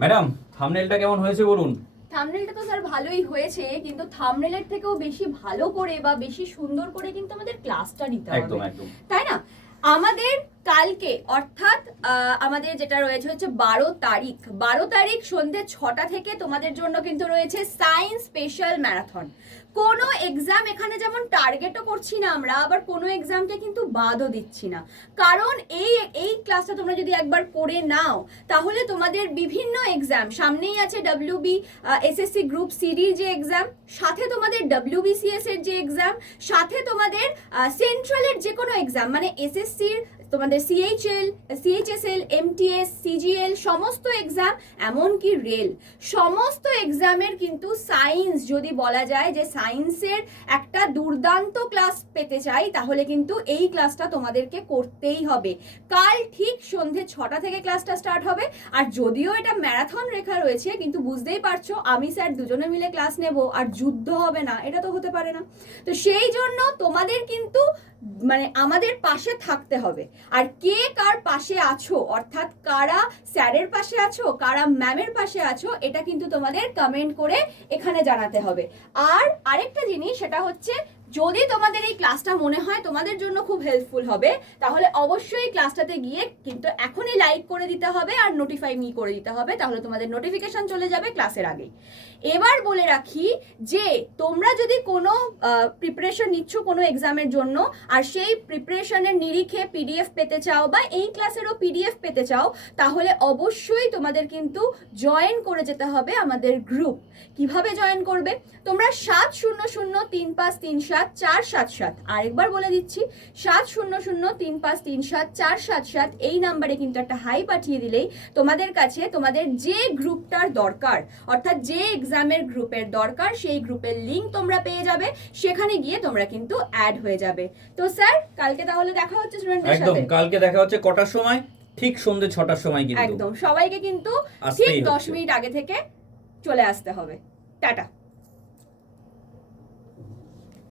Madam থাম্বনেলটা কেমন হয়েছে বলুন? থাম্বনেলটা তো স্যার ভালোই হয়েছে, কিন্তু থাম্বনেলের থেকেও বেশি ভালো করে বা বেশি সুন্দর করে কিন্তু আমাদের ক্লাসটা নিতে হবে, একদম একদম, তাই না? আমাদের কালকে অর্থাৎ আমাদের যেটা রয়েছে হচ্ছে 12 তারিখ সন্ধ্যে 6টা থেকে তোমাদের জন্য কিন্তু রয়েছে সায়েন্স স্পেশাল ম্যারাথন। কোনো এক্সাম এখানে যেমন টার্গেটও করছি না আমরা, আবার কোনো এক্সামকে কিন্তু বাদও দিচ্ছি না। কারণ এই ক্লাসটা তোমরা যদি একবার করে নাও তাহলে তোমাদের বিভিন্ন এক্সাম সামনেই আছে। WB SSC গ্রুপ সিডির যে এক্সাম, সাথে তোমাদের WBCS এর যে এক্সাম, সাথে তোমাদের সেন্ট্রালের যে কোনো এক্সাম, মানে SSCর তোমাদের CHSL, MTS, CGL সমস্ত এক্সাম, এমনকি রেল সমস্ত এক্সামের কিন্তু সায়েন্স, যদি বলা যায় যে সায়েন্সের একটা দুর্দান্ত ক্লাস পেতে চাই, তাহলে কিন্তু এই ক্লাসটা তোমাদেরকে করতেই হবে। কাল ঠিক সন্ধে 6টা থেকে ক্লাসটা স্টার্ট হবে। আর যদিও এটা ম্যারাথন রেখা রয়েছে, কিন্তু বুঝতেই পারছো আমি স্যার দুজনে মিলে ক্লাস নেব আর যুদ্ধ হবে না, এটা তো হতে পারে না। তো সেই জন্য তোমাদের কিন্তু মানে আমাদের পাশে থাকতে হবে। আর কে কার পাশে আছো, অর্থাৎ কারা স্যারের পাশে আছো, কারা ম্যামের পাশে আছো, এটা কিন্তু তোমাদের কমেন্ট করে এখানে জানাতে হবে। আর আরেকটা জিনিস, সেটা হচ্ছে যদি তোমাদের এই ক্লাসটা মনে হয় তোমাদের জন্য খুব হেল্পফুল হবে, তাহলে অবশ্যই ক্লাসটাতে গিয়ে কিন্তু এখনই লাইক করে দিতে হবে আর নোটিফাই মি করে দিতে হবে, তাহলে তোমাদের নোটিফিকেশন চলে যাবে ক্লাসের আগেই। এবার বলে রাখি যে তোমরা যদি কোনো প্রিপারেশন নিচ্ছ কোনো এক্সামের জন্য, আর সেই প্রিপারেশনের নিরিখে PDF পেতে চাও বা এই ক্লাসেরও PDF পেতে চাও, তাহলে অবশ্যই তোমাদের কিন্তু জয়েন করে যেতে হবে আমাদের গ্রুপ। কিভাবে জয়েন করবে? তোমরা 7003537477, আরেকবার বলে দিচ্ছি 7003537477, এই নাম্বারে কিন্তু একটা হাই পাঠিয়ে দিলেই তোমাদের কাছে তোমাদের যে গ্রুপটার দরকার, অর্থাৎ যে এক্সামের গ্রুপের দরকার, সেই গ্রুপের লিংক তোমরা পেয়ে যাবে। সেখানে গিয়ে তোমরা কিন্তু অ্যাড হয়ে যাবে। তো স্যার কালকে তাহলে দেখা হচ্ছে স্টুডেন্টদের সাথে। একদম কালকে দেখা হচ্ছে কটার সময়? ঠিক সন্ধ্যে 6টার সময় কিন্তু একদম সবাইকে কিন্তু ঠিক 10 মিনিট আগে থেকে চলে আসতে হবে। টাটা।